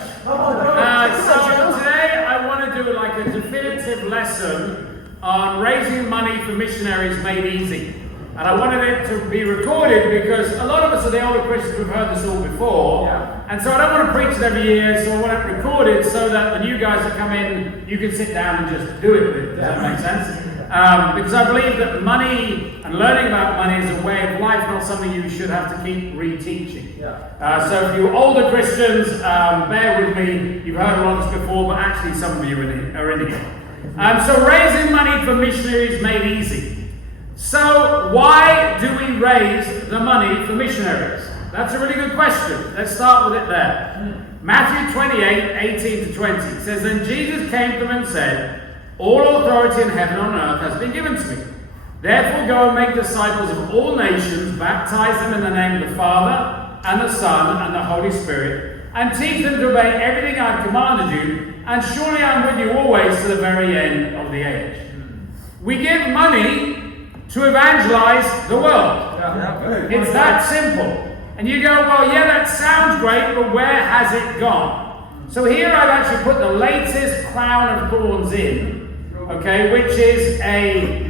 church. So today I want to do like a definitive lesson on raising money for missionaries made easy. And I wanted it to be recorded because a lot of us are the older Christians who've heard this all before. Yeah. And so I don't want to preach it every year, so I want it recorded so that the new guys that come in, you can sit down and just do it with. Does that make sense? Because I believe that money and learning about money is a way of life, not something you should have to keep reteaching. Yeah. So if you older Christians, bear with me. You've heard a lot of this before, but actually some of you are in here. So raising money for missionaries made easy. So why do we raise the money for missionaries? That's a really good question. Let's start with it there. Matthew 28:18-20 says, "Then Jesus came to them and said, 'All authority in heaven and on earth has been given to me. Therefore go and make disciples of all nations, baptize them in the name of the Father and the Son and the Holy Spirit, and teach them to obey everything I have commanded you, and surely I am with you always to the very end of the age.'" We give money to evangelize the world. It's that simple. And you go, well, yeah, that sounds great, but where has it gone? So here I've actually put the latest crown of thorns in, okay, which is a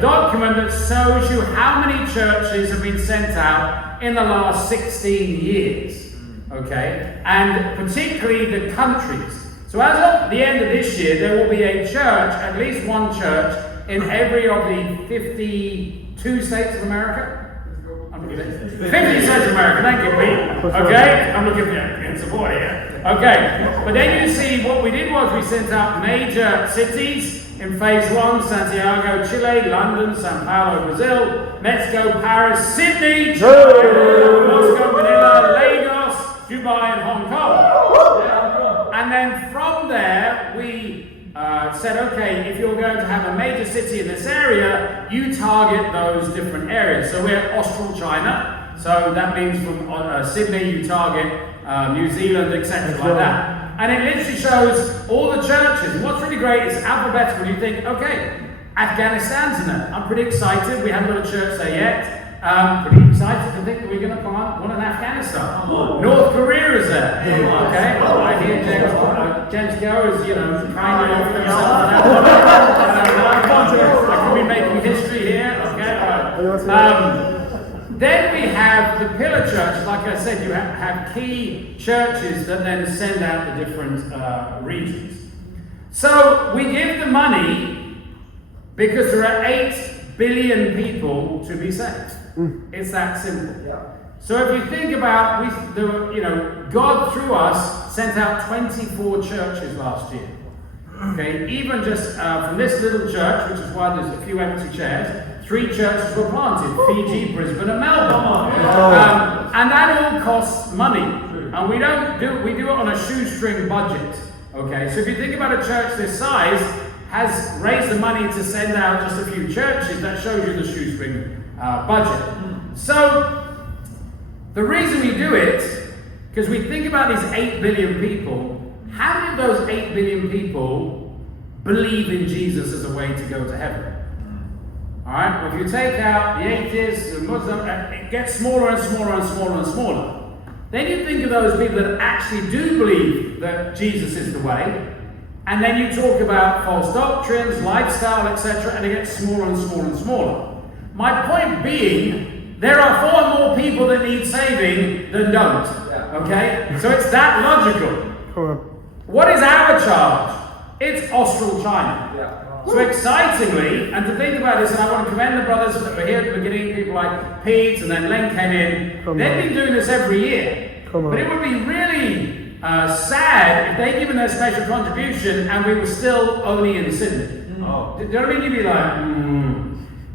document that shows you how many churches have been sent out in the last 16 years, okay, and particularly the countries. So as of the end of this year, there will be a church, at least one church, in every of the 52 states of America. 50 states of America, thank you, Pete. Okay, I'm looking for support here. Okay, but then you see what we did was we sent out major cities in phase 1, Santiago, Chile, London, Sao Paulo, Brazil, Mexico, Paris, Sydney, Chile, Moscow, Manila, Lagos, Dubai, and Hong Kong. And then from there, we said, okay, if you're going to have a major city in this area, you target those different areas. So we're Austral China, so that means from Sydney you target New Zealand, etc. like that. And it literally shows all the churches. And what's really great is alphabetical. You think, okay, Afghanistan's in it. I'm pretty excited. We haven't got a church there yet. Pretty excited to think that we're going to plant one in Afghanistan. North Korea is there. Okay, I hear James Gow is, kind of off himself. I could be making history here. Okay, all right. Then we have the pillar churches. Like I said, you have key churches that then send out the different regions. So we give the money because there are 8 billion people to be saved. It's that simple. Yeah. So if you think about, God through us sent out 24 churches last year. Okay, even just from this little church, which is why there's a few empty chairs, 3 churches were planted: Fiji, Brisbane, and Melbourne. And that all costs money, and we do it on a shoestring budget. Okay, so if you think about a church this size has raised the money to send out just a few churches, that shows you the shoestring budget. So the reason we do it, because we think about these 8 billion people, how many of those 8 billion people believe in Jesus as a way to go to heaven? Alright, well, if you take out the atheists, the Muslims, it gets smaller and smaller and smaller and smaller. Then you think of those people that actually do believe that Jesus is the way, and then you talk about false doctrines, lifestyle, etc., and it gets smaller and smaller and smaller. My point being, there are far more people that need saving than don't. Okay? So it's that logical. What is our charge? It's Austral China. So excitingly, and to think about this, and I want to commend the brothers that were here at the beginning, people like Pete and then Len came in. They've been doing this every year. But it would be really sad if they'd given their special contribution and we were still only in Sydney. Do you know what I mean? You'd be like,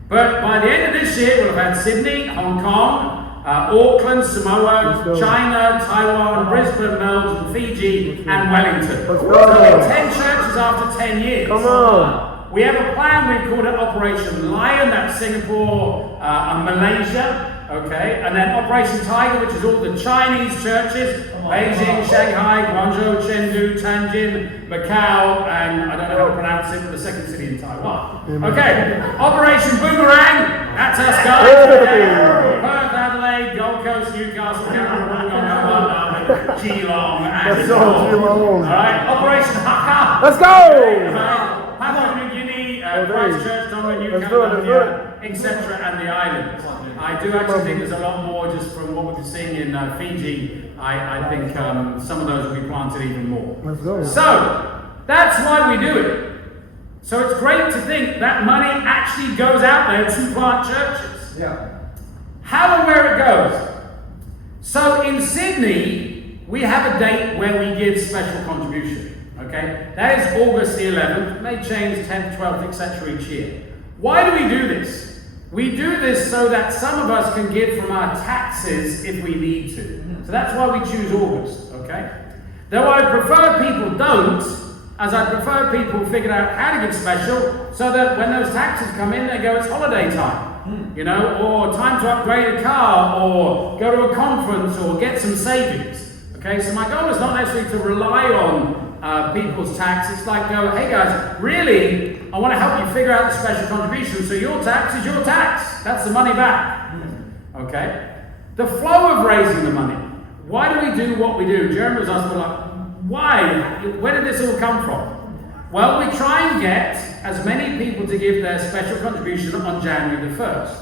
But by the end of this year, we'll have had Sydney, Hong Kong, Auckland, Samoa, China, Taiwan, Brisbane, Melbourne, Fiji, and Wellington. So we have 10 churches after 10 years. Come on. We have a plan, we've called it Operation Lion, that's Singapore and Malaysia. Okay, and then Operation Tiger, which is all the Chinese churches, Beijing, Shanghai, Guangzhou, Chengdu, Tianjin, Macau, and I don't know how to pronounce it, but the second city in Taiwan. Okay, Operation Boomerang, that's us guys. Perth, Adelaide, Gold Coast, Newcastle, Canberra, Geelong. Let's go, Geelong. Alright, Operation Haka. Let's go! Papua New Guinea, there Christchurch, Tonga, New Let's Caledonia, etc. and the islands. I do actually think there's a lot more just from what we've been seeing in Fiji. I think some of those will be planted even more. Let's go. So, that's why we do it. So it's great to think that money actually goes out there to plant churches. Yeah. How and where it goes. So in Sydney, we have a date where we give special contribution. Okay? That is August the 11th. It may change 10th, 12th, etc. each year. Why do we do this? We do this so that some of us can give from our taxes if we need to. So that's why we choose August. Okay? Though I prefer people don't, as I prefer people figure out how to give special so that when those taxes come in, they go, it's holiday time, you know, or time to upgrade a car, or go to a conference, or get some savings. Okay, so my goal is not necessarily to rely on people's tax. It's like, go, hey guys, really, I want to help you figure out the special contribution, so your tax is your tax. That's the money back. Okay? The flow of raising the money. Why do we do what we do? Jeremy was asking, like, why? Where did this all come from? Well, we try and get as many people to give their special contribution on January the 1st.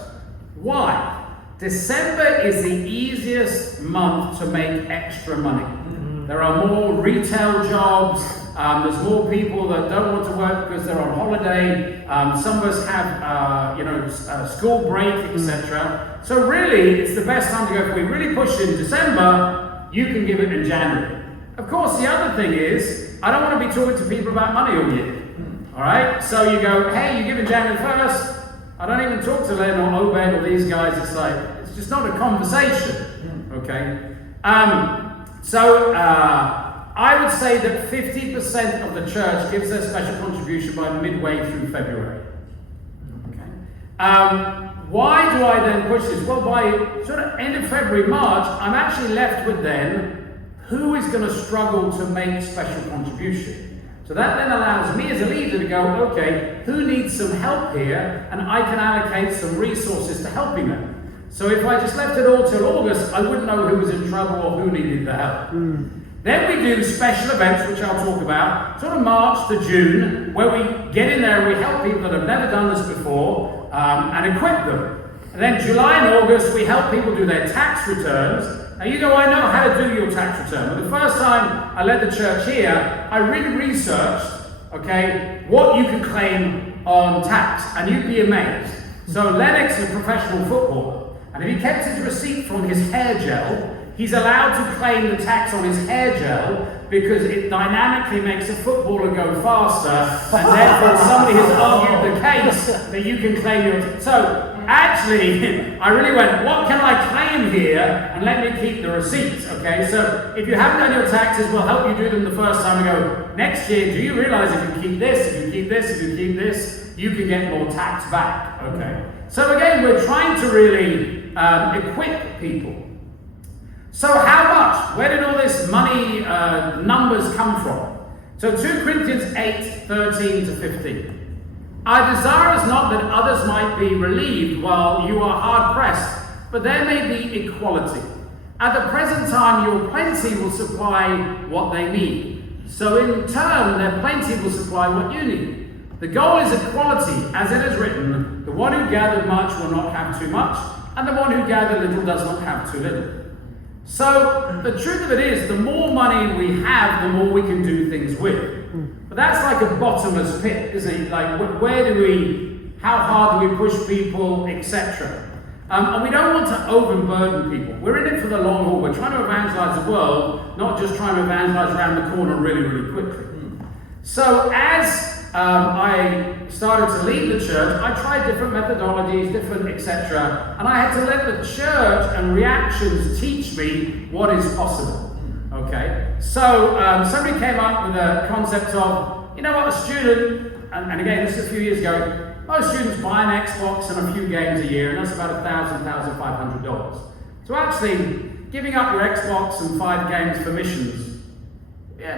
Why? December is the easiest month to make extra money. There are more retail jobs, there's more people that don't want to work because they're on holiday, some of us have school break, etc. So really, it's the best time to go. If we really push in December, you can give it in January. Of course, the other thing is, I don't want to be talking to people about money all year. Alright? So you go, hey, you give in January 1st. I don't even talk to Len or Obed or these guys. It's like, it's just not a conversation. Okay? I would say that 50% of the church gives their special contribution by midway through February. Okay? Why do I then push this? Well, by sort of end of February, March, I'm actually left with then who is going to struggle to make special contribution. So that then allows me as a leader to go, okay, who needs some help here? And I can allocate some resources to helping them. So if I just left it all till August, I wouldn't know who was in trouble or who needed the help. Then we do special events, which I'll talk about, sort of March to June, where we get in there and we help people that have never done this before and equip them. And then July and August, we help people do their tax returns. Now you go, I know how to do your tax return. But the first time I led the church here, I really researched, okay, what you could claim on tax, and you'd be amazed. So Lennox is a professional footballer, and if he kept his receipt from his hair gel, he's allowed to claim the tax on his hair gel because it dynamically makes a footballer go faster, and therefore somebody has argued the case that you can claim your... So actually, I really went, what can I claim here, and let me keep the receipts, okay? So if you haven't done your taxes, we'll help you do them the first time. We go, next year, do you realize if you keep this, if you keep this, if you keep this, you can get more tax back, okay? So again, we're trying to really equip people. So how much? Where did all this money numbers come from? So 2 Corinthians 8, 13 to 15. Our desire is not that others might be relieved while you are hard pressed, but there may be equality. At the present time, your plenty will supply what they need. So in turn, their plenty will supply what you need. The goal is equality, as it is written, the one who gathered much will not have too much, and the one who gathered little does not have too little. So the truth of it is, the more money we have, the more we can do things with. But that's like a bottomless pit, isn't it? Like, where do we, how hard do we push people, etc. And we don't want to overburden people. We're in it for the long haul. We're trying to evangelize the world, not just trying to evangelize around the corner really, really quickly. So as I started to lead the church, I tried different methodologies, different etc. And I had to let the church and reactions teach me what is possible. Okay, so somebody came up with a concept of, you know what, a student, and again, this is a few years ago, most students buy an Xbox and a few games a year, and that's about $1,500. So actually, giving up your Xbox and 5 games for missions, yeah,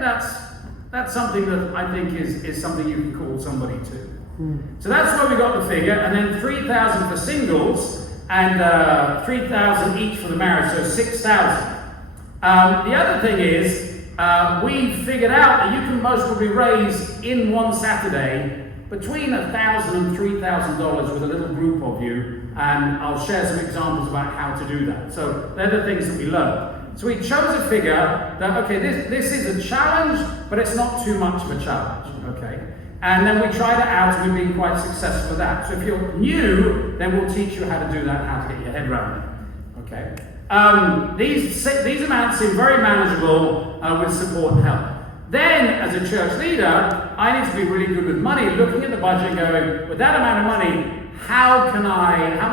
that's something that I think is something you can call somebody to. So that's where we got the figure, and then 3,000 for singles, and 3,000 each for the marriage, so 6,000. The other thing is, we figured out that you can most probably raise in one Saturday between $1,000 and $3,000 with a little group of you, and I'll share some examples about how to do that. So they're the things that we learned. So we chose a figure that, okay, this is a challenge, but it's not too much of a challenge, okay? And then we tried it out, and we've been quite successful with that. So if you're new, then we'll teach you how to do that, how to get your head around it, okay? These amounts seem very manageable with support and help. Then, as a church leader, I need to be really good with money, looking at the budget and going, with that amount of money, how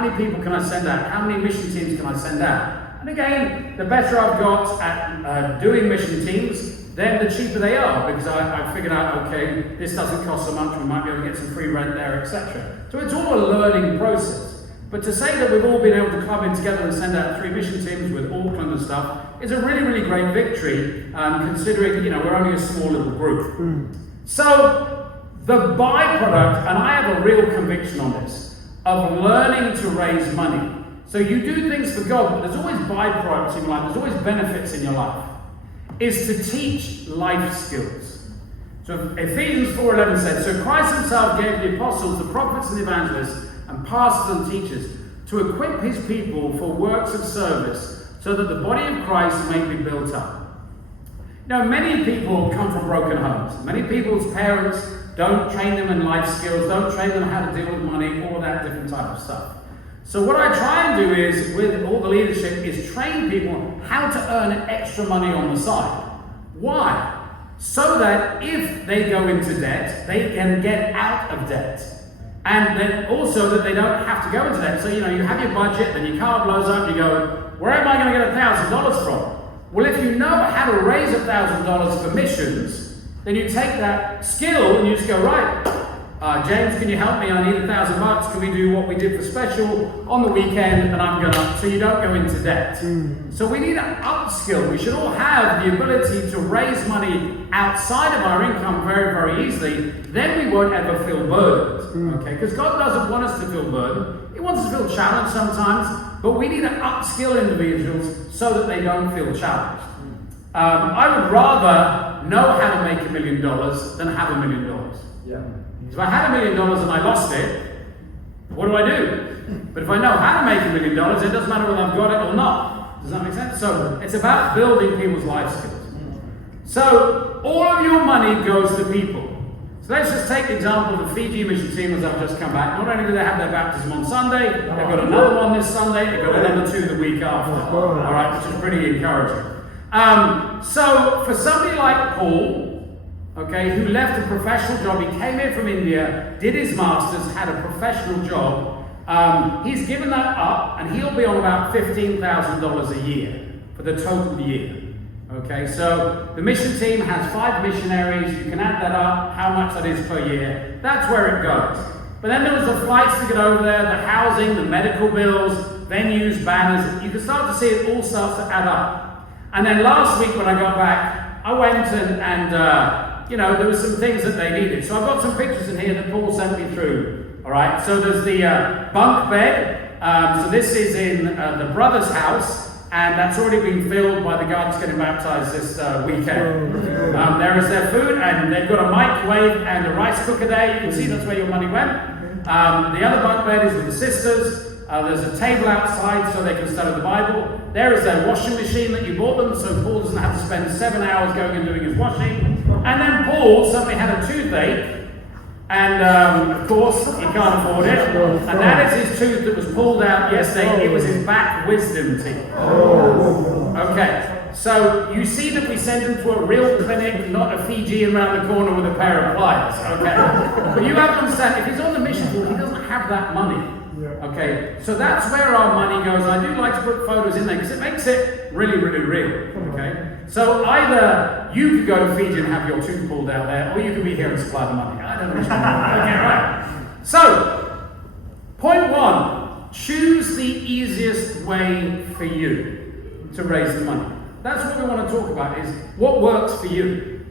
many people can I send out? How many mission teams can I send out? And again, the better I've got at doing mission teams, then the cheaper they are, because I figured out, okay, this doesn't cost so much, we might be able to get some free rent there, etc. So it's all a learning process. But to say that we've all been able to club in together and send out 3 mission teams with Auckland and stuff is a really, really great victory, considering, we're only a small little group. So the byproduct, and I have a real conviction on this, of learning to raise money. So you do things for God, but there's always byproducts in your life, there's always benefits in your life, is to teach life skills. So Ephesians 4:11 says, so Christ himself gave the apostles, the prophets and the evangelists, and pastors and teachers to equip his people for works of service so that the body of Christ may be built up. Now, many people come from broken homes. Many people's parents don't train them in life skills, don't train them how to deal with money, all that different type of stuff. So what I try and do is, with all the leadership, is train people how to earn extra money on the side. Why? So that if they go into debt, they can get out of debt. And then also that they don't have to go into debt. So, you have your budget, then your car blows up, you go, where am I going to get $1,000 from? Well, if you know how to raise $1,000 for missions, then you take that skill and you just go, right, James, can you help me? I need $1,000. Can we do what we did for special on the weekend? And I'm gonna, so you don't go into debt. So we need an upskill. We should all have the ability to raise money outside of our income very, very easily. Then we won't ever feel burdened. Okay? Because God doesn't want us to feel burdened. He wants us to feel challenged sometimes, but we need to upskill individuals so that they don't feel challenged. I would rather know how to make $1 million than have $1 million. Yeah. If I had $1 million and I lost it, what do I do? But if I know how to make $1 million, it doesn't matter whether I've got it or not. Does that make sense? So it's about building people's life skills. So all of your money goes to people. So let's just take the example of the Fiji mission team as I've just come back. Not only do they have their baptism on Sunday, they've got another one this Sunday, they've got another 2 the week after. All right, which is pretty encouraging. So for somebody like Paul, okay, who left a professional job, he came here from India, did his masters, had a professional job. He's given that up, and he'll be on about $15,000 a year for the total year. Okay, so the mission team has 5 missionaries. You can add that up, how much that is per year. That's where it goes. But then there was the flights to get over there, the housing, the medical bills, venues, banners. You can start to see it all starts to add up. And then last week when I got back, I went and there were some things that they needed. So I've got some pictures in here that Paul sent me through. All right, so there's the bunk bed. So this is in the brother's house, and that's already been filled by the guy that's getting baptized this weekend. There is their food, and they've got a microwave and a rice cooker there. You can see that's where your money went. The other bunk bed is with the sisters. There's a table outside so they can study the Bible. There is their washing machine that you bought them, so Paul doesn't have to spend 7 hours going and doing his washing. And then Paul suddenly had a toothache, and of course he can't afford it. And that is his tooth that was pulled out yesterday. It was his back wisdom teeth. Okay, so you see that we send him to a real clinic, not a Fijian around the corner with a pair of pliers. Okay, but you have to understand, if he's on the mission field, he doesn't have that money. Okay, so that's where our money goes. I do like to put photos in there because it makes it really, really real. Okay, so either you could go to Fiji and have your tooth pulled out there, or you could be here and supply the money. I don't know which one. Okay, right. So, point 1, choose the easiest way for you to raise the money. That's what we want to talk about, is what works for you.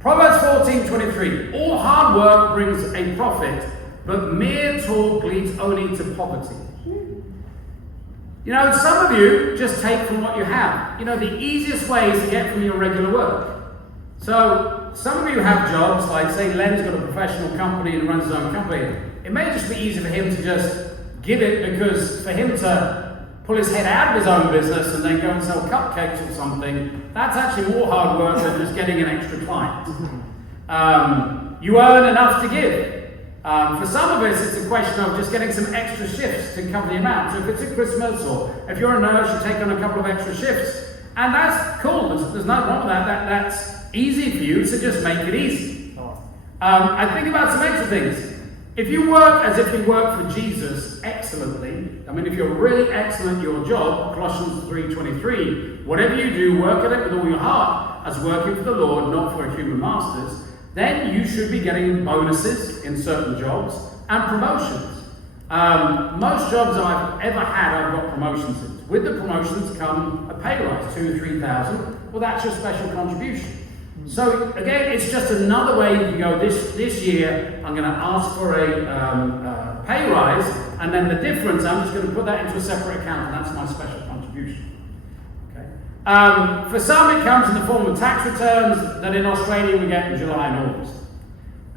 Proverbs 14:23. All hard work brings a profit, but mere talk leads only to poverty. You know, some of you just take from what you have. You know, the easiest way is to get from your regular work. So, some of you have jobs, like say Len's got a professional company and runs his own company. It may just be easy for him to just give it, because for him to pull his head out of his own business and then go and sell cupcakes or something, that's actually more hard work than just getting an extra client. You earn enough to give. For some of us, it's a question of just getting some extra shifts to cover the amount. So if it's at Christmas, or if you're a nurse, you take on a couple of extra shifts. And that's cool, there's nothing wrong with that. That's easy for you, so just make it easy. I think about some extra things. If you work as if you work for Jesus excellently, I mean, if you're really excellent at your job, Colossians 3:23, whatever you do, work at it with all your heart, as working for the Lord, not for human masters, then you should be getting bonuses in certain jobs and promotions. Most jobs I've ever had, I've got promotions in. With the promotions come a pay rise, 2,000 or 3,000. Well, that's your special contribution. So again, it's just another way you can go, this year I'm going to ask for a pay rise, and then the difference, I'm just going to put that into a separate account, and that's my special contribution. Okay. For some, it comes in the form of tax returns that in Australia we get in July and August.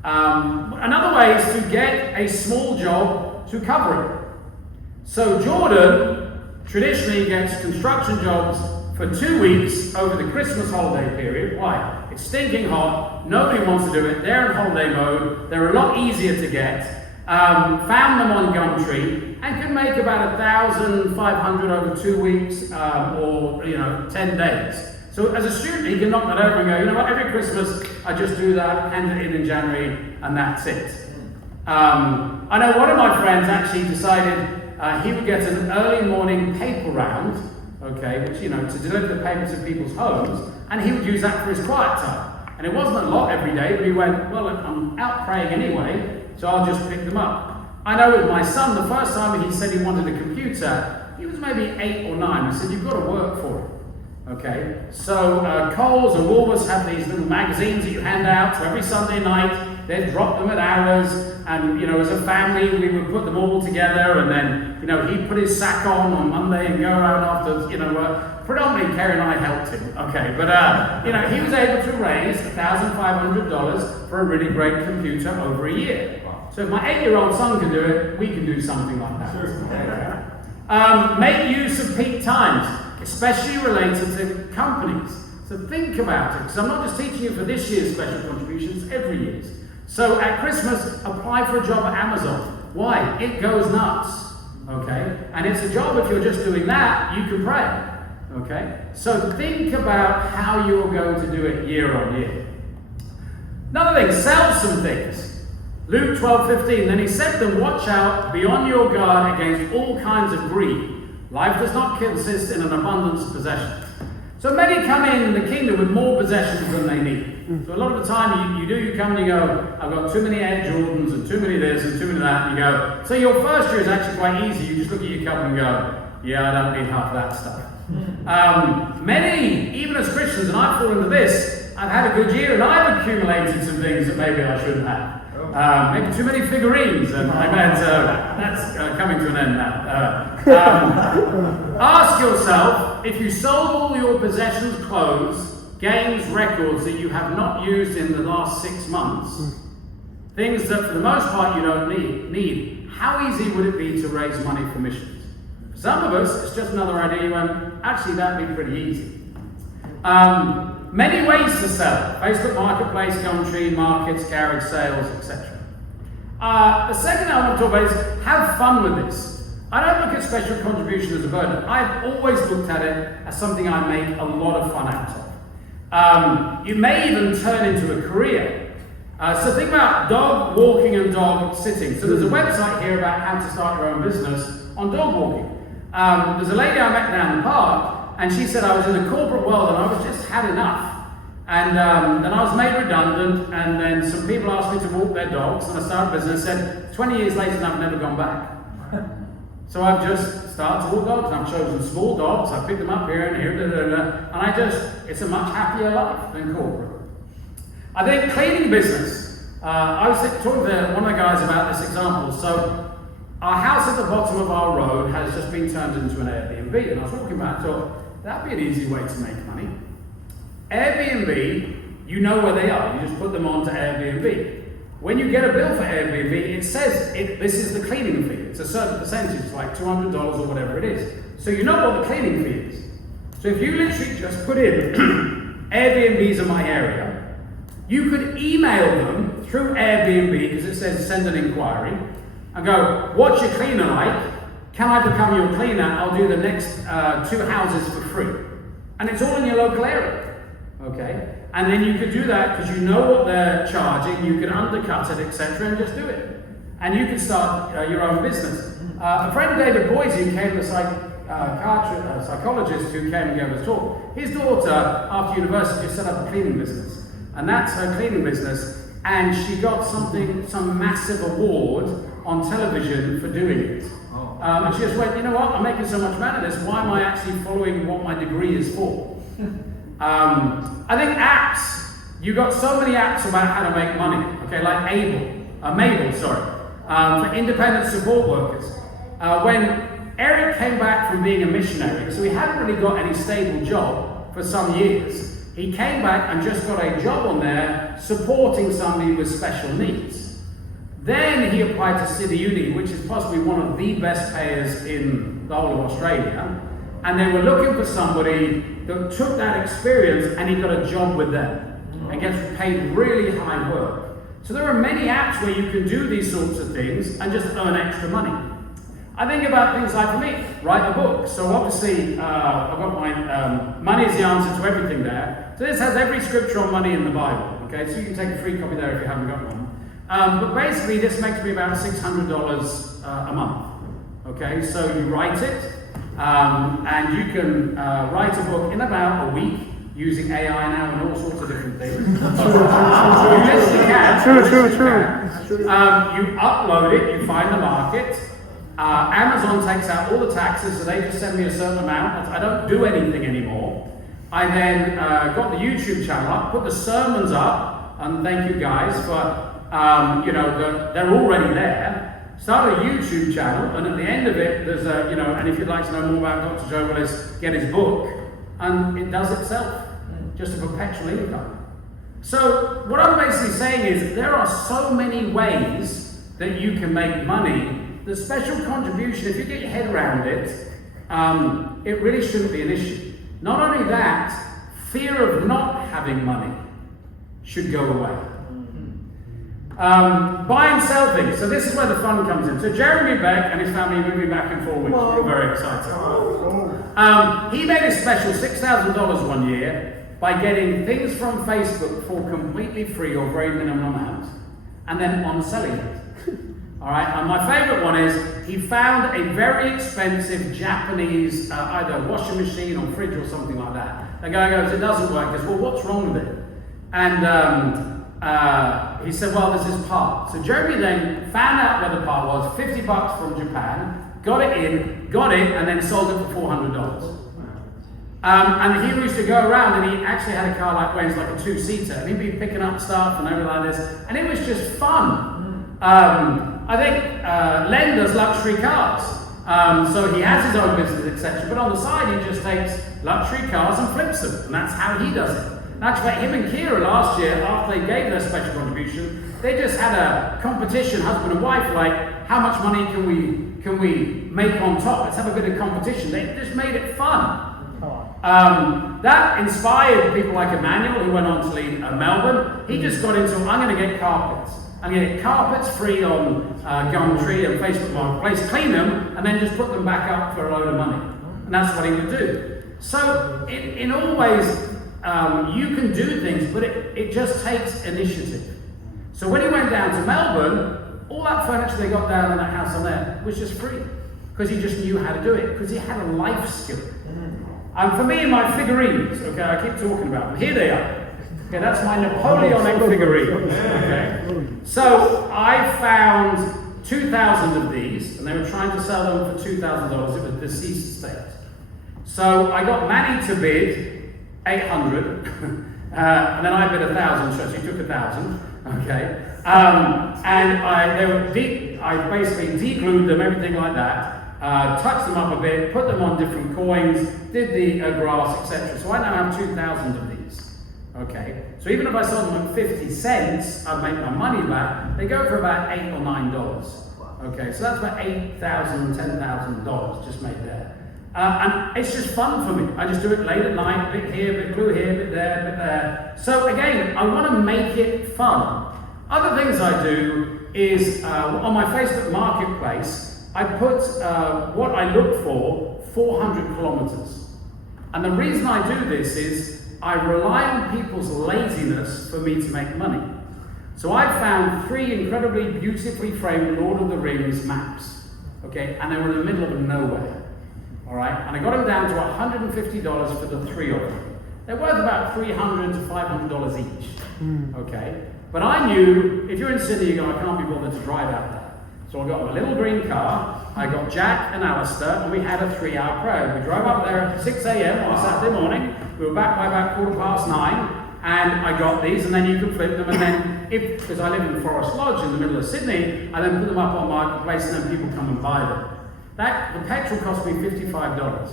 Another way is to get a small job to cover it. So Jordan traditionally gets construction jobs for 2 weeks over the Christmas holiday period. Why? It's stinking hot, nobody wants to do it, they're in holiday mode, they're a lot easier to get. Found them on Gumtree and can make about 1,500 over 2 weeks, or 10 days. So as a student, he can knock that over and go, you know what, every Christmas I just do that, hand it in January, and that's it. I know one of my friends actually decided he would get an early morning paper round, okay, which, to deliver the papers to people's homes, and he would use that for his quiet time. And it wasn't a lot every day, but he went, well, I'm out praying anyway, so I'll just pick them up. I know with my son, the first time he said he wanted a computer, he was maybe 8 or 9. I said, you've got to work for it. Okay, so Coles and Woolworths have these little magazines that you hand out, so every Sunday night they'd drop them at ours, and as a family we would put them all together, and then he'd put his sack on Monday and go around after predominantly Kerry and I helped him, okay, but he was able to raise $1,500 for a really great computer over a year. So if my 8-year-old son can do it, we can do something like that. Sure. Make use of peak times, especially related to companies. So think about it, because I'm not just teaching you for this year's special contributions, every year's. So at Christmas, apply for a job at Amazon. Why? It goes nuts, okay? And it's a job, if you're just doing that, you can pray, okay? So think about how you're going to do it year on year. Another thing, sell some things. Luke 12:15, then he said to them, watch out, be on your guard against all kinds of greed. Life does not consist in an abundance of possessions. So many come in the kingdom with more possessions than they need. So a lot of the time you come and you go, I've got too many Air Jordans and too many this and too many that, and you go, so your first year is actually quite easy. You just look at your cup and go, yeah, I don't need half that stuff. Many, even as Christians, and I fall into this, I've had a good year and I've accumulated some things that maybe I shouldn't have. Maybe too many figurines, and I meant that's coming to an end now. Ask yourself, if you sold all your possessions, clothes, games, records that you have not used in the last 6 months, things that for the most part you don't need, how easy would it be to raise money for missions? For some of us, it's just another idea. You went, actually that'd be pretty easy. Many ways to sell: Facebook Marketplace, Gumtree, markets, garage sales, etc. The second thing I want to talk about is have fun with this. I don't look at special contribution as a burden. I've always looked at it as something I make a lot of fun out of. You may even turn into a career. So think about dog walking and dog sitting. So there's a website here about how to start your own business on dog walking. There's a lady I met down the park, and she said I was in the corporate world and I was just had enough. And then I was made redundant, and then some people asked me to walk their dogs, and I started a business. Said 20 years later, and I've never gone back. So I've just started to walk dogs, and I've chosen small dogs. I pick them up here and here, and it's a much happier life than corporate. I think cleaning business. I was talking to one of the guys about this example. So our house at the bottom of our road has just been turned into an Airbnb. Airbnb, and I was talking about it, I thought, that'd be an easy way to make money. Airbnb, you know where they are, you just put them onto Airbnb. When you get a bill for Airbnb, it says this is the cleaning fee. It's a certain percentage, like $200 or whatever it is. So you know what the cleaning fee is. So if you literally just put in Airbnbs in my area, you could email them through Airbnb, because it says send an inquiry, and go, what's your cleaner like? Can I become your cleaner? I'll do the next 2 houses for free. And it's all in your local area, okay? And then you could do that because you know what they're charging, you can undercut it, etc., and just do it. And you can start your own business. A friend, David Boise, who came, a psychologist who came and gave us a talk, his daughter, after university, just set up a cleaning business. And that's her cleaning business. And she got some massive award on television for doing it. And she just went, you know what, I'm making so much money out of this, why am I actually following what my degree is for? I think apps, you got so many apps about how to make money, okay, like Mabel, for independent support workers. When Eric came back from being a missionary, so he hadn't really got any stable job for some years, he came back and just got a job on there supporting somebody with special needs. Then he applied to City Uni, which is possibly one of the best payers in the whole of Australia, and they were looking for somebody that took that experience and he got a job with them and gets paid really high work. So there are many apps where you can do these sorts of things and just earn extra money. I think about things like, for me, write a book. So obviously, I've got my money is the answer to everything there. So this has every scripture on money in the Bible. Okay, so you can take a free copy there if you haven't got one. But basically, this makes me about $600 a month. Okay, so you write it, and you can write a book in about a week using AI now and all sorts of different things. You literally can. True. You upload it, you find the market. Amazon takes out all the taxes, so they just send me a certain amount. I don't do anything anymore. I then got the YouTube channel up, put the sermons up, and thank you guys for, they're already there. Start a YouTube channel, and at the end of it, there's a, and if you'd like to know more about Dr. Joe Willis, get his book, and it does itself, just a perpetual income. So what I'm basically saying is there are so many ways that you can make money. The special contribution, if you get your head around it, it really shouldn't be an issue. Not only that, fear of not having money should go away. Buy and sell things. So this is where the fun comes in. So Jeremy Beck and his family are moving back and forward. We're very excited. He made a special $6,000 one year by getting things from Facebook for completely free or very minimum amount, and then on selling it. All right, and my favorite one is he found a very expensive Japanese either washing machine or fridge or something like that. The guy goes, it doesn't work. He goes, well, what's wrong with it? And he said, well, there's this part. So Jeremy then found out where the part was, $50 from Japan, got it, and then sold it for $400. And he used to go around, and he actually had a car like where it's like a two-seater, and he'd be picking up stuff and everything like this, and it was just fun. I think Len does luxury cars, so he has his own business, etc. But on the side, he just takes luxury cars and flips them, and that's how he does it. And actually, him and Kira last year, after they gave their special contribution, they just had a competition, husband and wife, like how much money can we make on top? Let's have a bit of competition. They just made it fun. That inspired people like Emmanuel, who went on to lead Melbourne. He just got into, I'm going to get carpets. I'm going to get carpets free on Gumtree and Facebook Marketplace, clean them, and then just put them back up for a load of money. And that's what he would do. So in all ways, you can do things, but it just takes initiative. So when he went down to Melbourne, all that furniture they got down in that house on there was just free, because he just knew how to do it, because he had a life skill. And for me, my figurines, okay, I keep talking about them. Here they are. Okay, that's my Napoleonic figurine. Okay. So I found 2,000 of these, and they were trying to sell them for $2,000. It was a deceased state. So I got Manny to bid 800, and then I bid 1,000. So she took 1,000. Okay. And I basically de-glued them, everything like that. touched them up a bit, put them on different coins, did the grass, etc. So I now have 2,000 of these. Okay, so even if I sold them at 50 cents, I'd make my money back. They go for about $8 or $9. Okay, so that's about $8,000, $10,000 just made there. And it's just fun for me. I just do it late at night, bit here, bit glue here, bit there, bit there. So again, I want to make it fun. Other things I do is on my Facebook Marketplace, I put what I look for 400 kilometers. And the reason I do this is I rely on people's laziness for me to make money. So I found 3 incredibly beautifully framed Lord of the Rings maps, okay, and they were in the middle of nowhere, all right, and I got them down to $150 for the 3 of them. They're worth about $300 to $500 each, okay, but I knew if you're in Sydney, you go, I can't be bothered to drive out there. So I got my little green car, I got Jack and Alistair, and we had a 3-hour prayer. We drove up there at 6 a.m. on a Saturday morning, we were back by about 9:15. And I got these, and then you can flip them, and then, because I live in Forest Lodge in the middle of Sydney, I then put them up on Marketplace, and then people come and buy them. The petrol cost me $55.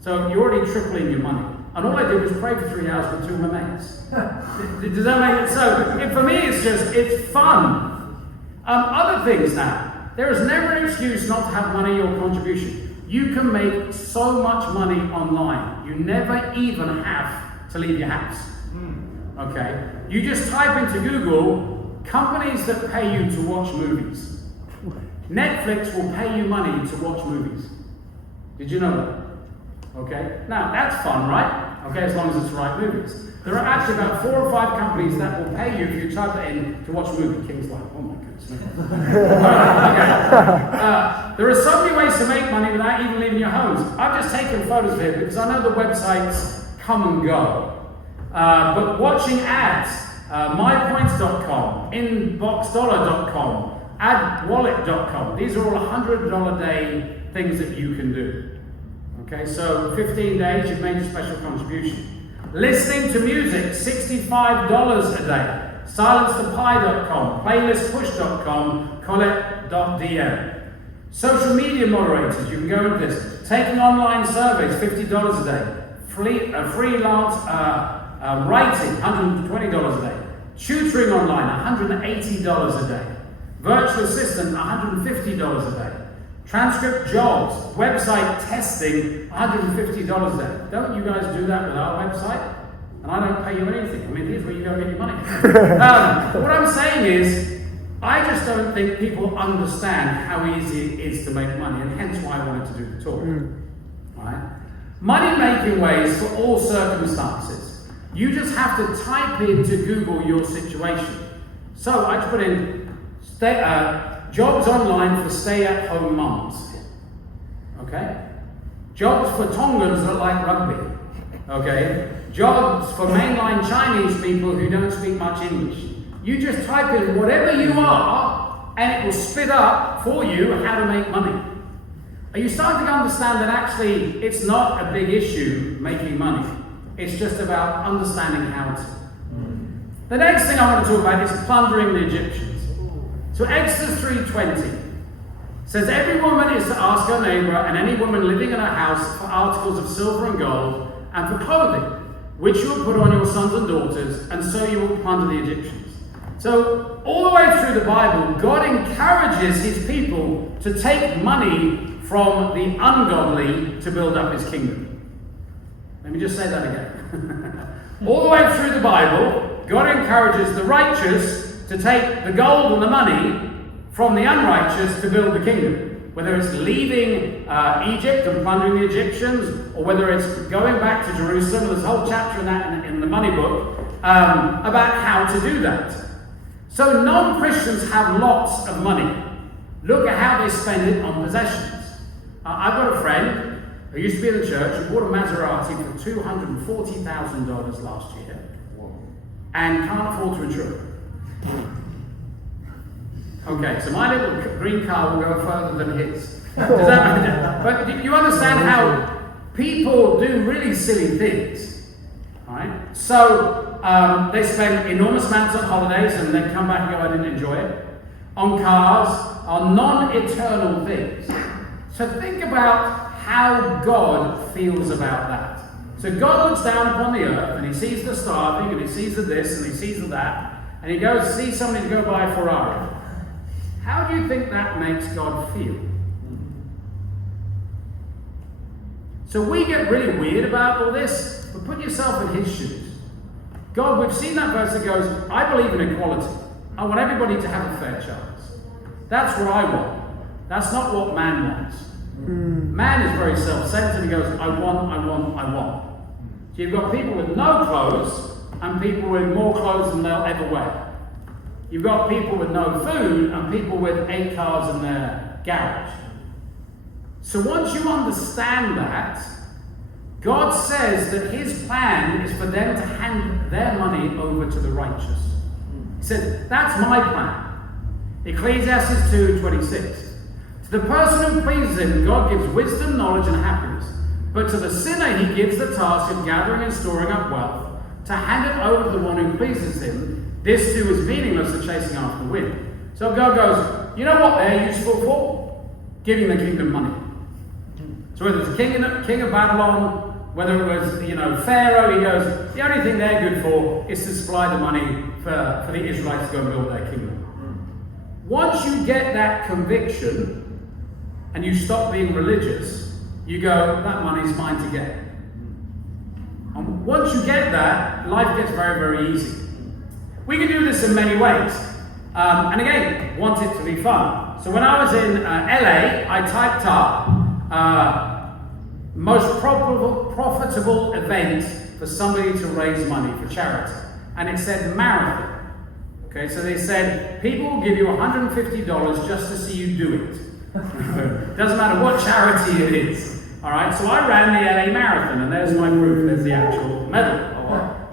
So you're already tripling your money. And all I did was pray for 3 hours with 2 of my mates. Does that make it so? For me, it's fun. Other things now. There is never an excuse not to have money or contribution. You can make so much money online. You never even have to leave your house. Okay, you just type into Google companies that pay you to watch movies. Netflix will pay you money to watch movies. Did you know that? Okay, now that's fun, right? Okay, as long as it's the right movies. There are actually about 4 or 5 companies that will pay you if you type it in to watch a movie. King's Life. Oh my goodness. Okay. There are so many ways to make money without even leaving your homes. I've just taken photos here because I know the websites come and go. But watching ads, mypoints.com, inboxdollar.com, adwallet.com, these are all $100 a day things that you can do. Okay, so 15 days you've made a special contribution. Listening to music, $65 a day. Silencethepie.com, playlistpush.com, collect.dm. Social media moderators, you can go into this. Taking online surveys, $50 a day. Freelance writing, $120 a day. Tutoring online, $180 a day. Virtual assistant, $150 a day. Transcript jobs, website testing, $150 a day. Don't you guys do that with our website? And I don't pay you anything. I mean, here's where you go get your money. What I'm saying is, I just don't think people understand how easy it is to make money, and hence why I wanted to do the talk. Right? Money-making ways for all circumstances. You just have to type into Google your situation. So I just put in jobs online for stay-at-home mums. Okay? Jobs for Tongans that like rugby. Okay? Jobs for mainline Chinese people who don't speak much English. You just type in whatever you are, and it will spit up for you how to make money. Are you starting to understand that actually it's not a big issue making money? It's just about understanding how to. The next thing I want to talk about is plundering the Egyptians. So Exodus 3:20 says, every woman is to ask her neighbor and any woman living in her house for articles of silver and gold and for clothing, which you will put on your sons and daughters, and so you will plunder the Egyptians. So all the way through the Bible, God encourages his people to take money from the ungodly to build up his kingdom. Let me just say that again. All the way through the Bible, God encourages the righteous to take the gold and the money from the unrighteous to build the kingdom. Whether it's leaving Egypt and plundering the Egyptians, or whether it's going back to Jerusalem. There's a whole chapter in that in the money book about how to do that. So non-Christians have lots of money. Look at how they spend it on possessions. I've got a friend who used to be in the church who bought a Maserati for $240,000 last year and can't afford to insure it. Okay, so my little green car will go further than his. Does that make sense? But you understand how people do really silly things, right? So they spend enormous amounts on holidays and then come back and go, I didn't enjoy it. On cars, on non-eternal things. So think about how God feels about that. So God looks down upon the earth and he sees the starving and he sees the this and he sees the that, and he goes sees somebody to go buy a Ferrari. How do you think that makes God feel? So we get really weird about all this, but put yourself in his shoes. God, we've seen that verse that goes, I believe in equality. I want everybody to have a fair chance. That's what I want. That's not what man wants. Man is very self-centered. He goes, I want. So you've got people with no clothes and people with more clothes than they'll ever wear. You've got people with no food and people with 8 cars in their garage. So once you understand that, God says that his plan is for them to hand their money over to the righteous. He said, that's my plan. Ecclesiastes 2:26. To the person who pleases him, God gives wisdom, knowledge, and happiness. But to the sinner, he gives the task of gathering and storing up wealth, to hand it over to the one who pleases him. This too is meaningless to chasing after the wind. So God goes, you know what they're useful for? Giving the kingdom money. So whether it's king of Babylon, whether it was Pharaoh, he goes, the only thing they're good for is to supply the money for the Israelites to go and build their kingdom. Once you get that conviction and you stop being religious, you go, that money's mine to get. And once you get that, life gets very, very easy. We can do this in many ways. And again, want it to be fun. So when I was in LA, I typed up most profitable event for somebody to raise money for charity. And it said marathon. Okay, so they said, people will give you $150 just to see you do it. Doesn't matter what charity it is. Alright, so I ran the LA Marathon, and there's my proof, there's the actual medal.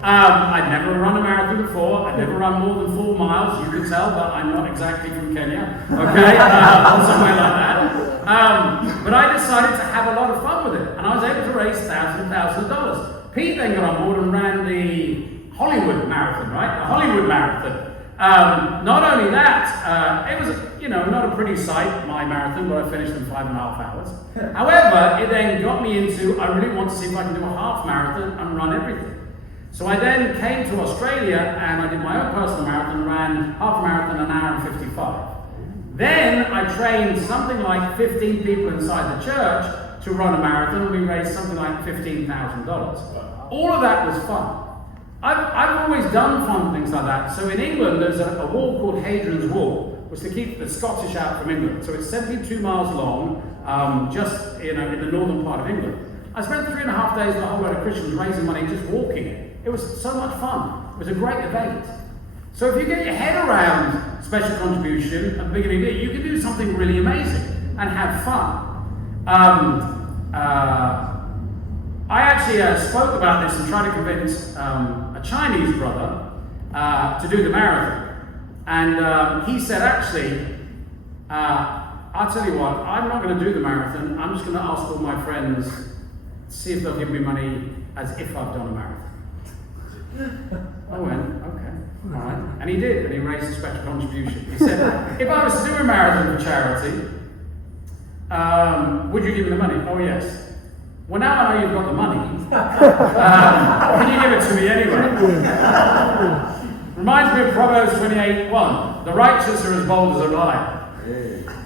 I'd never run a marathon before, I'd never run more than 4 miles, you can tell, but I'm not exactly from Kenya, okay, or somewhere like that. But I decided to have a lot of fun with it, and I was able to raise thousands of dollars. Pete then got on board and ran the Hollywood Marathon, right? The Hollywood Marathon. Not only that, it was, not a pretty sight, my marathon, but I finished in 5.5 hours. However, it then got me into, I really want to see if I can do a half marathon and run everything. So I then came to Australia and I did my own personal marathon, ran half marathon, 1 hour and 55. Then I trained something like 15 people inside the church to run a marathon, and we raised something like $15,000. All of that was fun. I've always done fun things like that. So in England, there's a wall called Hadrian's Wall, which to keep the Scottish out from England. So it's 72 miles long, just in the northern part of England. I spent 3.5 days with a whole load of Christians raising money just walking it. It was so much fun. It was a great event. So if you get your head around special contribution at the beginning of the year, you can do something really amazing and have fun. I actually spoke about this and tried to convince a Chinese brother to do the marathon. And he said, actually, I'll tell you what, I'm not going to do the marathon. I'm just going to ask all my friends, see if they'll give me money as if I've done a marathon. I went, okay, all right. And he did, and he raised a special contribution. He said, if I was to do a marathon for charity, would you give me the money? Oh, yes. Well, now I know you've got the money. Can you give it to me anyway? Reminds me of Proverbs 28:1. The righteous are as bold as a lion.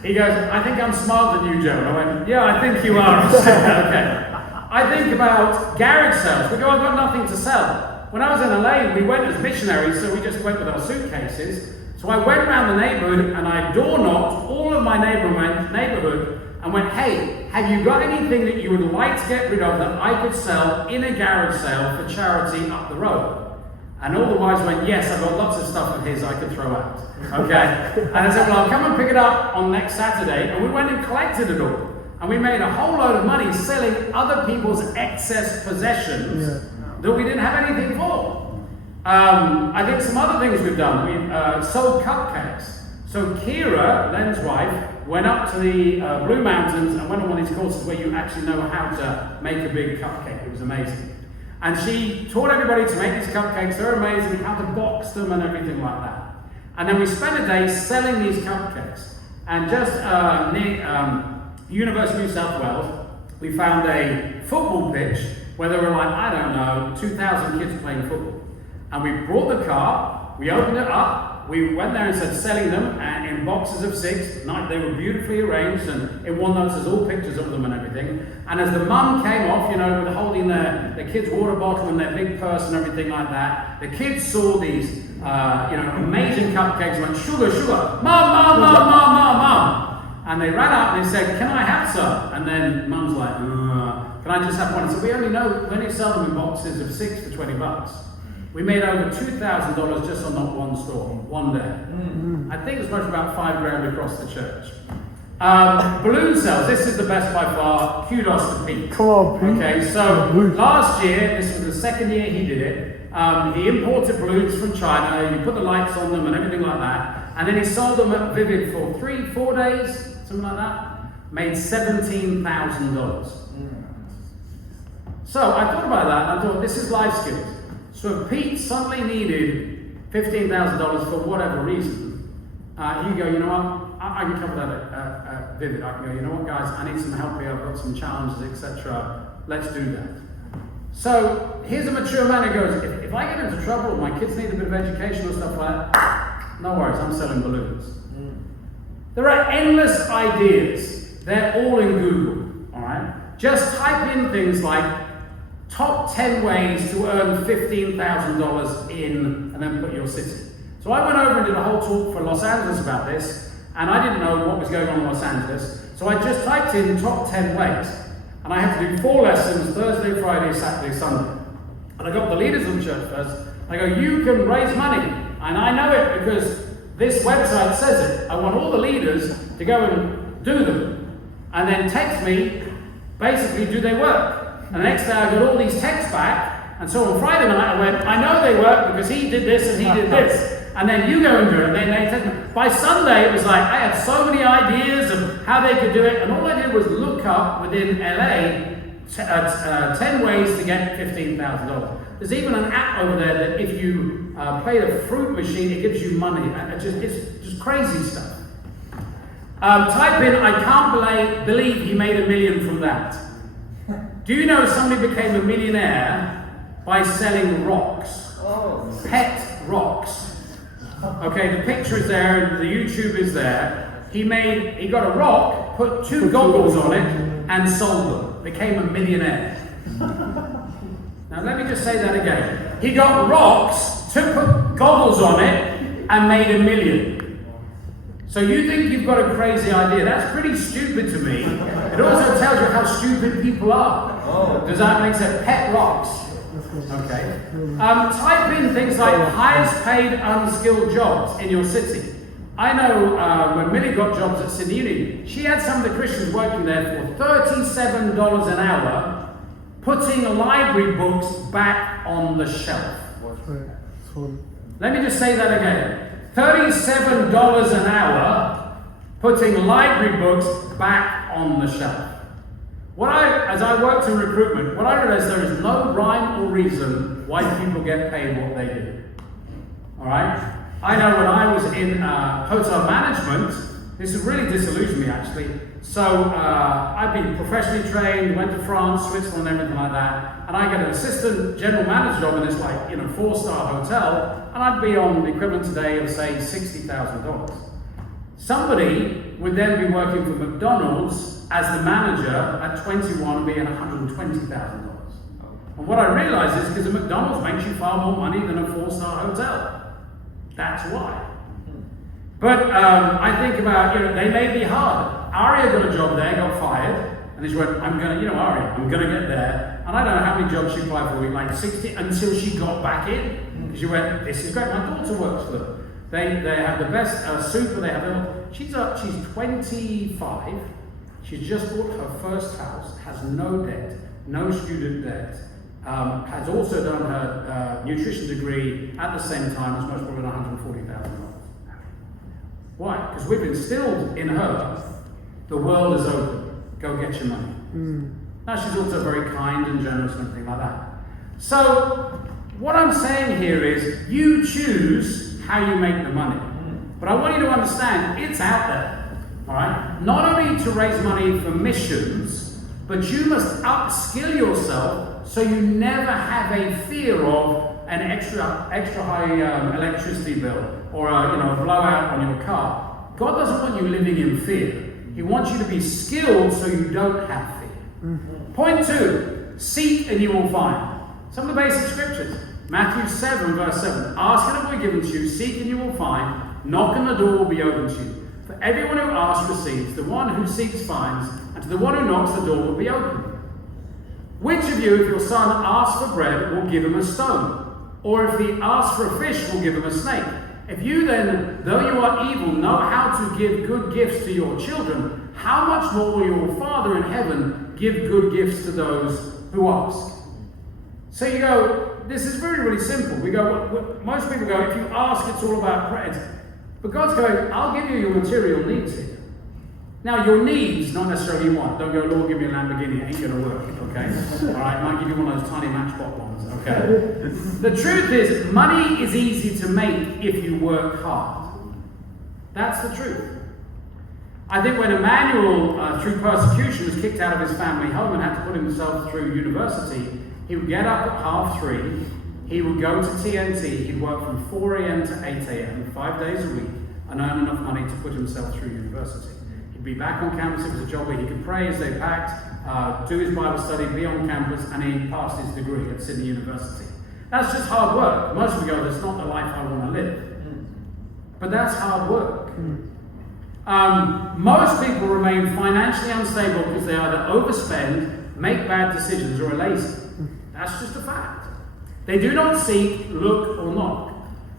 He goes, I think I'm smarter than you, Joe. And I went, yeah, I think you are. Okay. I think about garage sales. We go, I've got nothing to sell. When I was in LA, we went as missionaries, so we just went with our suitcases. So I went around the neighborhood and I door knocked all of my neighborhood and went, hey, have you got anything that you would like to get rid of that I could sell in a garage sale for charity up the road? And all the wives went, yes, I've got lots of stuff of his I could throw out. Okay? And I said, well, I'll come and pick it up on next Saturday. And we went and collected it all. And we made a whole load of money selling other people's excess possessions that we didn't have anything for. I think some other things we've done. We sold cupcakes. So Kira, Len's wife, went up to the Blue Mountains and went on one of these courses where you actually know how to make a big cupcake. It was amazing. And she taught everybody to make these cupcakes. They're amazing, how to box them and everything like that. And then we spent a day selling these cupcakes. And just University of New South Wales, we found a football pitch where there were like, I don't know, 2,000 kids playing football. And we brought the car, we opened it up, we went there and said selling them and in boxes of 6. They were beautifully arranged, and in one note there's all pictures of them and everything. And as the mum came off, with holding their kid's water bottle and their big purse and everything like that, the kids saw these amazing cupcakes and went, sugar, sugar, mum. And they ran up and they said, can I have some? And then mum's like, can I just have one? So we only sell them in boxes of 6 for $20. We made over $2,000 just on that one store, one day. I think it was worth about $5,000 across the church. Balloon sales, this is the best by far. Kudos to Pete. Come on, Pete. Okay, so last year, this was the second year he did it. He imported balloons from China, you put the lights on them and everything like that. And then he sold them at Vivid for 3-4 days, something like that. Made $17,000. So I thought about that and I thought, this is life skills. So if Pete suddenly needed $15,000 for whatever reason, he'd go, you know what, I can cover that at Vivid. I can go, you know what guys, I need some help here, I've got some challenges, etc. Let's do that. So here's a mature man who goes, if I get into trouble, my kids need a bit of education or stuff like that, no worries, I'm selling balloons. There are endless ideas. They're all in Google, all right? Just type in things like top 10 ways to earn $15,000 in, and then put your city. So I went over and did a whole talk for Los Angeles about this, and I didn't know what was going on in Los Angeles, so I just typed in top 10 ways. And I had to do 4 lessons, Thursday, Friday, Saturday, Sunday. And I got the leaders of the church first. I go, you can raise money. And I know it because this website says it. I want all the leaders to go and do them. And then text me, basically, do they work? And the next day I got all these texts back. And so on Friday night I went, I know they work because he did this and he did this. And then you go and do it. And then they text me. By Sunday it was like, I had so many ideas of how they could do it. And all I did was look up within LA 10 ways to get $15,000. There's even an app over there that if you play the fruit machine, it gives you money. It's just crazy stuff. Type in, I can't believe he made $1 million from that. Do you know somebody became a millionaire by selling rocks? Pet rocks. Okay, the picture is there, and the YouTube is there. He got a rock, put 2 goggles on it, and sold them. Became a millionaire. Now let me just say that again. He got rocks, put goggles on it, and made $1 million. So you think you've got a crazy idea. That's pretty stupid to me. It also tells you how stupid people are. Does that make sense? Pet rocks. Okay. Type in things like highest paid unskilled jobs in your city. I know when Millie got jobs at Sydney Uni, she had some of the Christians working there for $37 an hour, putting library books back on the shelf. Let me just say that again. $37 an hour, putting library books back on the shelf. As I worked in recruitment, what I realized there is no rhyme or reason why people get paid what they do. All right? I know when I was in hotel management, this really disillusioned me actually. So I've been professionally trained, went to France, Switzerland, everything like that, and I get an assistant general manager job in this 4-star hotel, and I'd be on the equivalent today of say $60,000. Somebody would then be working for McDonald's as the manager at 21 and being $120,000. And what I realized is because a McDonald's makes you far more money than a 4-star hotel. That's why. But I think about, they may be hard. Aria got a job there, got fired, and she went, Aria, I'm going to get there. And I don't know how many jobs she applied for a week, like 60, until she got back in. Because she went, this is great, my daughter works for them. They have the best super, they have, she's 25, she's just bought her first house, has no debt, no student debt, has also done her nutrition degree at the same time, as much more than $140,000. Why? Because we've instilled in her, the world is open, go get your money. Now she's also very kind and generous and everything like that. So, what I'm saying here is, you choose how you make the money. But I want you to understand, it's out there. All right? Not only to raise money for missions, but you must upskill yourself so you never have a fear of an extra high electricity bill or a blowout on your car. God doesn't want you living in fear. He wants you to be skilled so you don't have fear. Mm-hmm. Point 2, seek and you will find. Some of the basic scriptures. Matthew 7 verse 7. Ask and it will be given to you, seek and you will find, knock and the door will be opened to you. For everyone who asks receives, the one who seeks finds, and to the one who knocks the door will be opened. Which of you, if your son asks for bread, will give him a stone? Or if he asks for a fish, will give him a snake? If you then, though you are evil, know how to give good gifts to your children, how much more will your Father in heaven give good gifts to those who ask? So you go, this is really, really simple. We go, most people go, if you ask, it's all about bread. But God's going, I'll give you your material needs here. Now, your needs, not necessarily want. Don't go, Lord, give me a Lamborghini. It ain't going to work, okay? All right, I might give you one of those tiny matchbox ones, okay? The truth is, money is easy to make if you work hard. That's the truth. I think when Emmanuel, through persecution, was kicked out of his family home and had to put himself through university, he would get up at 3:30, he would go to TNT, he'd work from 4 a.m. to 8 a.m., 5 days a week, and earn enough money to put himself through university. He'd be back on campus. It was a job where he could pray as they packed, do his Bible study, be on campus, and he passed his degree at Sydney University. That's just hard work. Most people go, that's not the life I want to live. But that's hard work. Most people remain financially unstable because they either overspend, make bad decisions, or are lazy. That's just a fact. They do not seek, look, or knock.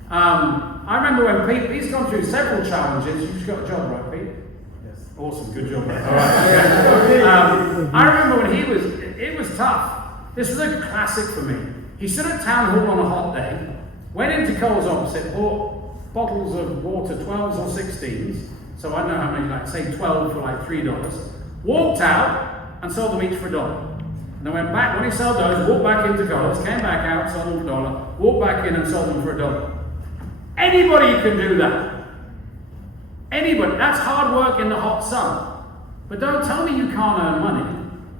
I remember when Pete's gone through several challenges. You've got a job, right, Pete? Yes. Awesome, good job. All right. Okay. I remember when it was tough. This was a classic for me. He stood at town hall on a hot day, went into Coles opposite, bought bottles of water, 12s or 16s. So I don't know how many, like say 12 for like $3. Walked out and sold them each for $1. And then went back, when he sold those, walked back into Coles, came back out, sold them for $1, walked back in and sold them for $1. Anybody can do that. Anybody. That's hard work in the hot sun. But don't tell me you can't earn money.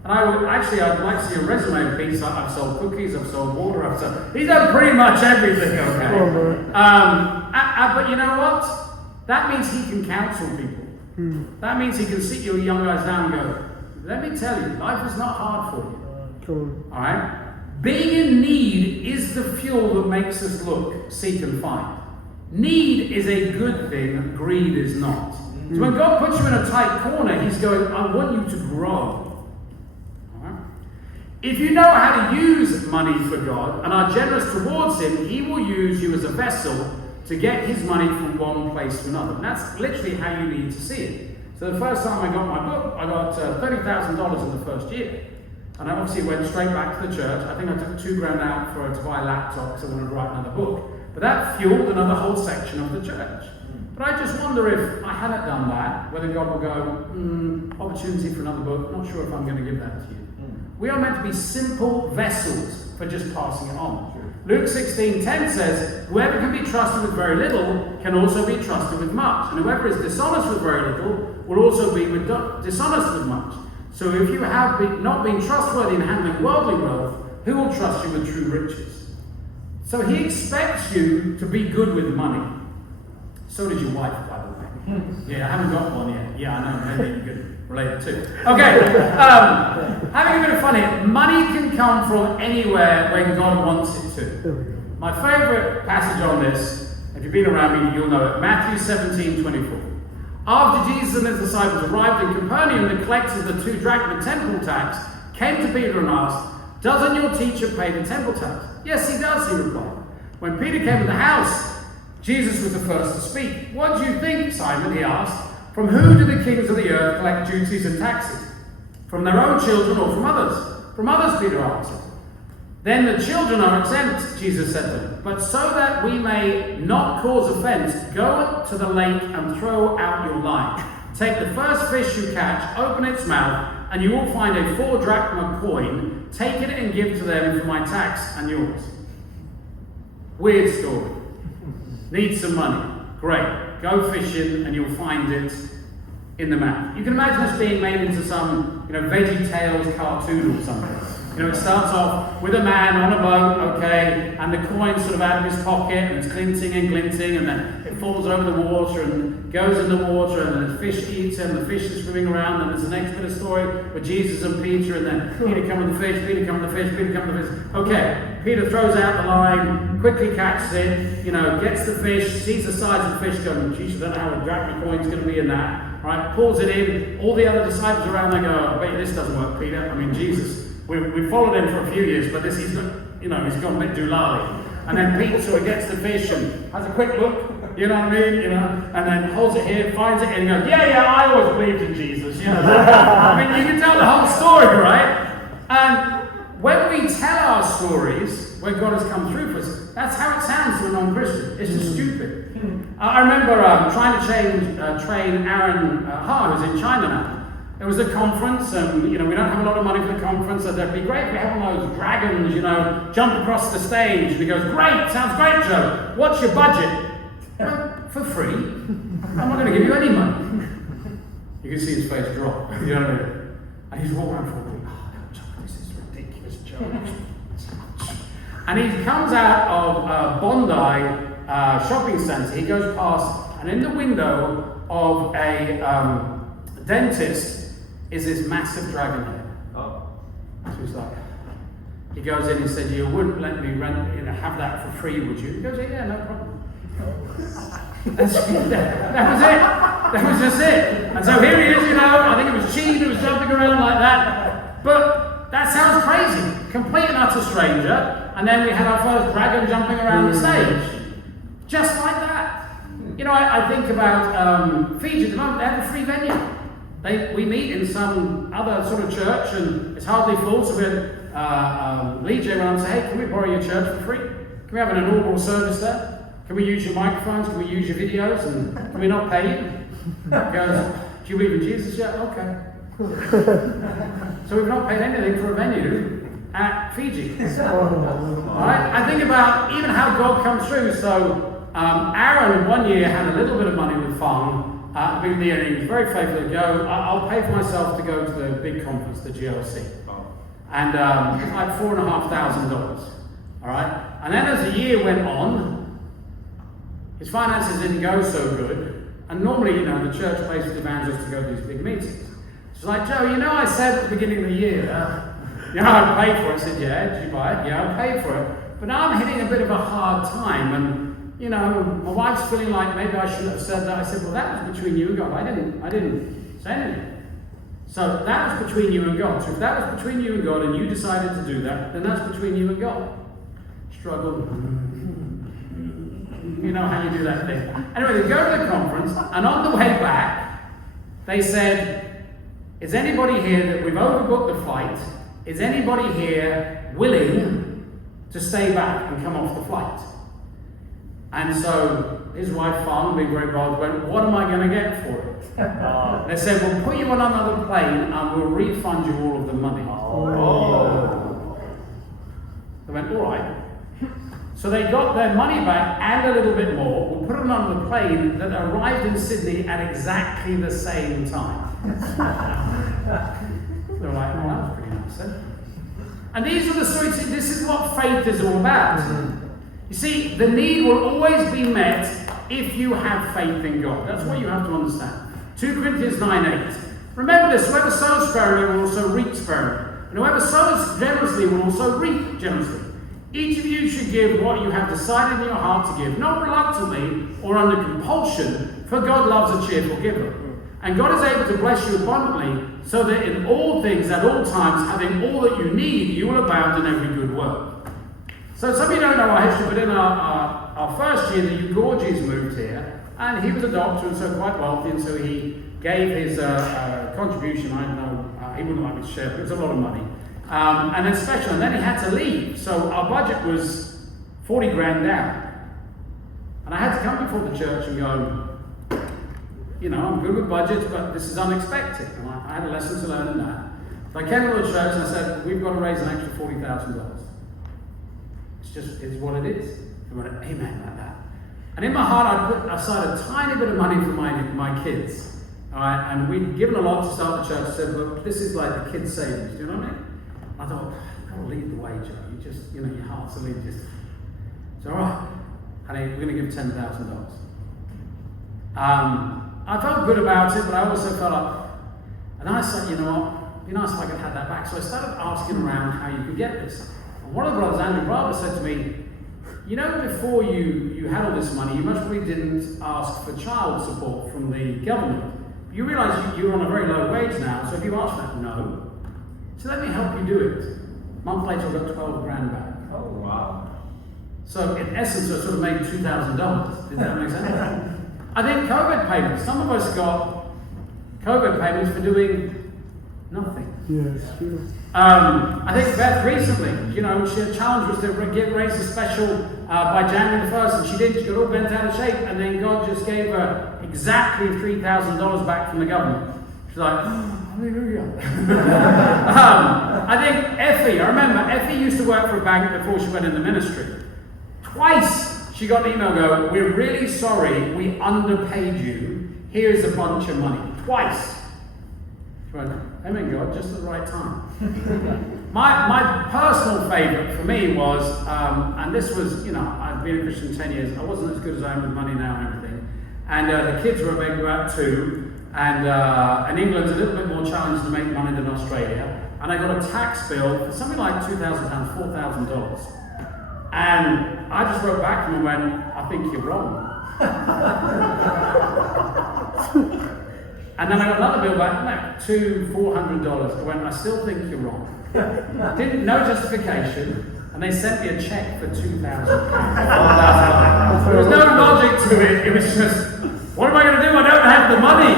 And I'd like to see a resume piece. I've sold cookies, I've sold water, he's done pretty much everything, okay? But you know what? That means he can counsel people. That means he can sit you young guys down and go, let me tell you, life is not hard for you. Alright? Being in need is the fuel that makes us look, seek and find. Need is a good thing, greed is not. So when God puts you in a tight corner, he's going, I want you to grow. Alright? If you know how to use money for God and are generous towards him, he will use you as a vessel to get his money from one place to another. And that's literally how you need to see it. So the first time I got my book, I got $30,000 in the first year. And I obviously went straight back to the church. I think I took $2,000 out to buy a laptop because I wanted to write another book. But that fueled another whole section of the church. But I just wonder if I hadn't done that, whether God will go, opportunity for another book, not sure if I'm going to give that to you. We are meant to be simple vessels for just passing it on. Luke 16:10 says, whoever can be trusted with very little can also be trusted with much. And whoever is dishonest with very little will also be dishonest with much. So if you have not been trustworthy in handling worldly wealth, who will trust you with true riches? So he expects you to be good with money. So does your wife, by the way. Yeah, I haven't got one yet. Yeah, I know, maybe you could relate it too. Okay, having a bit of fun here. Money can come from anywhere when God wants it to. My favourite passage on this, if you've been around me, you'll know it. Matthew 17:24. After Jesus and his disciples arrived in Capernaum, the collectors of the 2 drachma temple tax came to Peter and asked, doesn't your teacher pay the temple tax? Yes, he does, he replied. When Peter came to the house, Jesus was the first to speak. What do you think, Simon, he asked. From who do the kings of the earth collect duties and taxes? From their own children or from others? From others, Peter answered. Then the children are exempt, Jesus said to them. But so that we may not cause offense, go to the lake and throw out your line. Take the first fish you catch, open its mouth, and you will find a 4 drachma coin. Take it and give to them for my tax and yours. Weird story. Need some money. Great. Go fishing and you'll find it in the mouth. You can imagine this being made into some, Veggie Tales cartoon or something. It starts off with a man on a boat, okay, and the coin's sort of out of his pocket, and it's glinting, and then it falls over the water and goes in the water, and then the fish eats it, and the fish is swimming around, and there's the next bit of story with Jesus and Peter, and then Peter come with the fish, Peter come with the fish, Peter come with the fish. Okay, Peter throws out the line, quickly catches it, gets the fish, sees the size of the fish, going, geez, I don't know how a drachma coin's going to be in that, right, pulls it in, all the other disciples around, they go, I bet this doesn't work, Peter, Jesus. We followed him for a few years, but he's gone a bit doolally. And then Pete sort of gets the fish and has a quick look, you know what I mean? And then holds it here, finds it, and goes, yeah, I always believed in Jesus, you can tell the whole story, right? And when we tell our stories, where God has come through for us, that's how it sounds to a non-Christian. It's just stupid. I remember trying to train Aaron Ha, who's in China now. There was a conference, and we don't have a lot of money for the conference, so that'd be great if we have one of those dragons, jump across the stage. And he goes, great, sounds great, Joe. What's your budget? For free. I'm not going to give you any money. You can see his face drop, And he's walking around for a week. Joe, this is ridiculous, Joe. And he comes out of Bondi shopping centre. He goes past, and in the window of a dentist, is this massive dragon head. Oh. So he's like, he goes in and said, you wouldn't let me have that for free, would you? He goes, yeah, no problem. That was it. That was just it. And so here he is, I think it was cheap, he was jumping around like that. But that sounds crazy. Complete and utter stranger. And then we had our first dragon jumping around the stage. Just like that. I think about Fiji at the moment, they have a free venue. We meet in some other sort of church, and it's hardly full, so we had Lee J around and say, hey, can we borrow your church for free? Can we have an inaugural service there? Can we use your microphones? Can we use your videos? And can we not pay you? He goes, do you believe in Jesus? Yeah, okay. So we've not paid anything for a venue at Fiji. Right? I think about even how God comes through. So Aaron one year had a little bit of money with Fang. He was very faithful to go. I'll pay for myself to go to the big conference, the GLC. And it's like $4,500. All right? And then as the year went on, his finances didn't go so good. And normally, the church pays for the evangelists to go to these big meetings. She's like, Joe, I said at the beginning of the year, I paid for it. I said, yeah, did you buy it? Yeah, I paid for it. But now I'm hitting a bit of a hard time. And my wife's feeling like maybe I shouldn't have said that. I said, well, that was between you and God. I didn't say anything. So that was between you and God. So if that was between you and God and you decided to do that, then that's between you and God. Struggle. You know how you do that thing. Anyway, they go to the conference, and on the way back, they said, is anybody here that we've overbooked the flight? Is anybody here willing to stay back and come off the flight? And so his wife, Fang, being very bold, went, what am I going to get for it? They said, we'll put you on another plane and we'll refund you all of the money. They went, all right. So they got their money back and a little bit more. We'll put them on the plane that arrived in Sydney at exactly the same time. They're like, oh, that was pretty nice, eh? And these are the stories, this is what faith is all about. You see, the need will always be met if you have faith in God. That's what you have to understand. 2 Corinthians 9:8. Remember this, whoever sows sparingly will also reap sparingly. And whoever sows generously will also reap generously. Each of you should give what you have decided in your heart to give, not reluctantly or under compulsion, for God loves a cheerful giver. And God is able to bless you abundantly, so that in all things, at all times, having all that you need, you will abound in every good work. So some of you don't know our history, but in our first year, the Gorgies moved here, and he was a doctor and so quite wealthy, and so he gave his contribution. I don't know, he wouldn't like me to share, but it was a lot of money. And then special, and then he had to leave. So our budget was 40 grand down. And I had to come before the church and go, I'm good with budgets, but this is unexpected. And I had a lesson to learn in that. So I came to the church and I said, we've got to raise an extra $40,000. It's what it is. I went, amen, like that. And in my heart, I put aside a tiny bit of money for my kids. All right, and we'd given a lot to start the church. I said, look, this is like the kids' savings. Do you know what I mean? I thought, you've got to lead the way, Joe. You just, your heart's a lead. So, all right, honey, we're going to give $10,000. I felt good about it, but I also felt like, and I said, you know what? It'd be nice if I could have that back. So I started asking around how you could get this. And one of the brothers, Andrew Barber, said to me, before you had all this money, you most probably didn't ask for child support from the government. You realise you're on a very low wage now, so if you ask for that, no. So let me help you do it. A month later, I got 12 grand back. Oh, wow. So in essence, I sort of made $2,000. Did that make sense? I think COVID payments. Some of us got COVID payments for doing nothing. Yes, true. I think Beth recently, her challenge was to raise a special by January the 1st, and she did. She got all bent out of shape, and then God just gave her exactly $3,000 back from the government. She's like, hallelujah. I think I remember Effie used to work for a bank before she went into ministry. Twice she got an email going, we're really sorry, we underpaid you. Here's a bunch of money. Twice. She went, amen, God, just at the right time. My personal favourite for me was, and this was, I've been a Christian 10 years, I wasn't as good as I am with money now and everything. And the kids were maybe about 2, and England's a little bit more challenged to make money than Australia. And I got a tax bill for something like £2,000, $4,000. And I just wrote back to them and went, I think you're wrong. And then I got another bill back, $400. I went, I still think you're wrong. No justification, and they sent me a check for £2,000. There was no logic to it. It was just, what am I going to do? I don't have the money.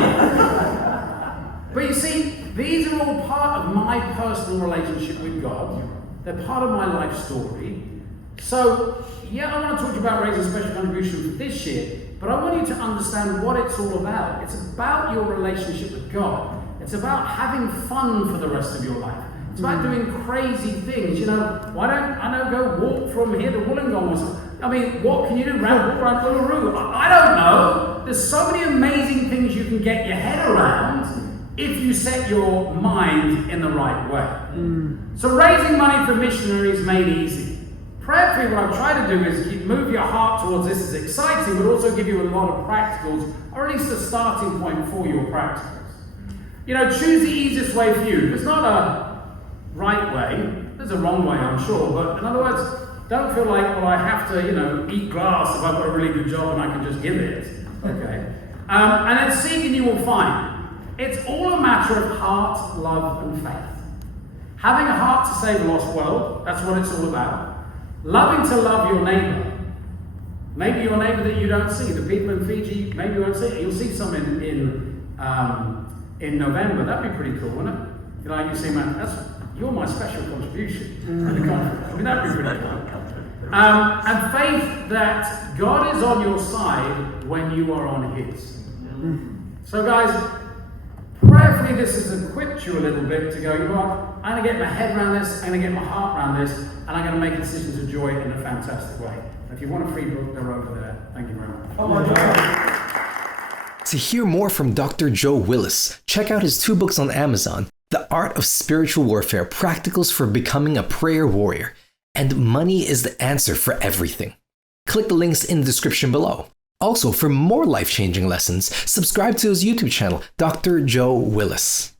But you see, these are all part of my personal relationship with God. They're part of my life story. So, I want to talk to you about raising special contribution for this year, but I want you to understand what it's all about. It's about your relationship with God. It's about having fun for the rest of your life. It's about doing crazy things. Why don't I go walk from here to Wollongong or something? I mean, what can you do? Walk around Uluru? I don't know. There's so many amazing things you can get your head around if you set your mind in the right way. So raising money for missionaries made easy. Prayerfully, what I've tried to do is move your heart towards this is exciting, but also give you a lot of practicals, or at least a starting point for your practicals. Choose the easiest way for you. There's not a right way. There's a wrong way, I'm sure. But in other words, don't feel like, I have to, eat grass if I've got a really good job and I can just give it. Okay. And then seek and you will find. It's all a matter of heart, love, and faith. Having a heart to save a lost world, that's what it's all about. Loving to love your neighbour. Maybe your neighbour that you don't see. The people in Fiji, maybe you won't see it. You'll see some in November. That'd be pretty cool, wouldn't it? You see, man, you're my special contribution to the conference. I mean, that'd be pretty cool. And faith that God is on your side when you are on His. So, guys, prayerfully, this has equipped you a little bit to go, I'm going to get my head around this, I'm going to get my heart around this, and I'm going to make a decision to enjoy it in a fantastic way. If you want a free book, they're over there. Thank you very much. Oh my God. To hear more from Dr. Joe Willis, check out his 2 books on Amazon, The Art of Spiritual Warfare, Practicals for Becoming a Prayer Warrior, and Money is the Answer for Everything. Click the links in the description below. Also, for more life-changing lessons, subscribe to his YouTube channel, Dr. Joe Willis.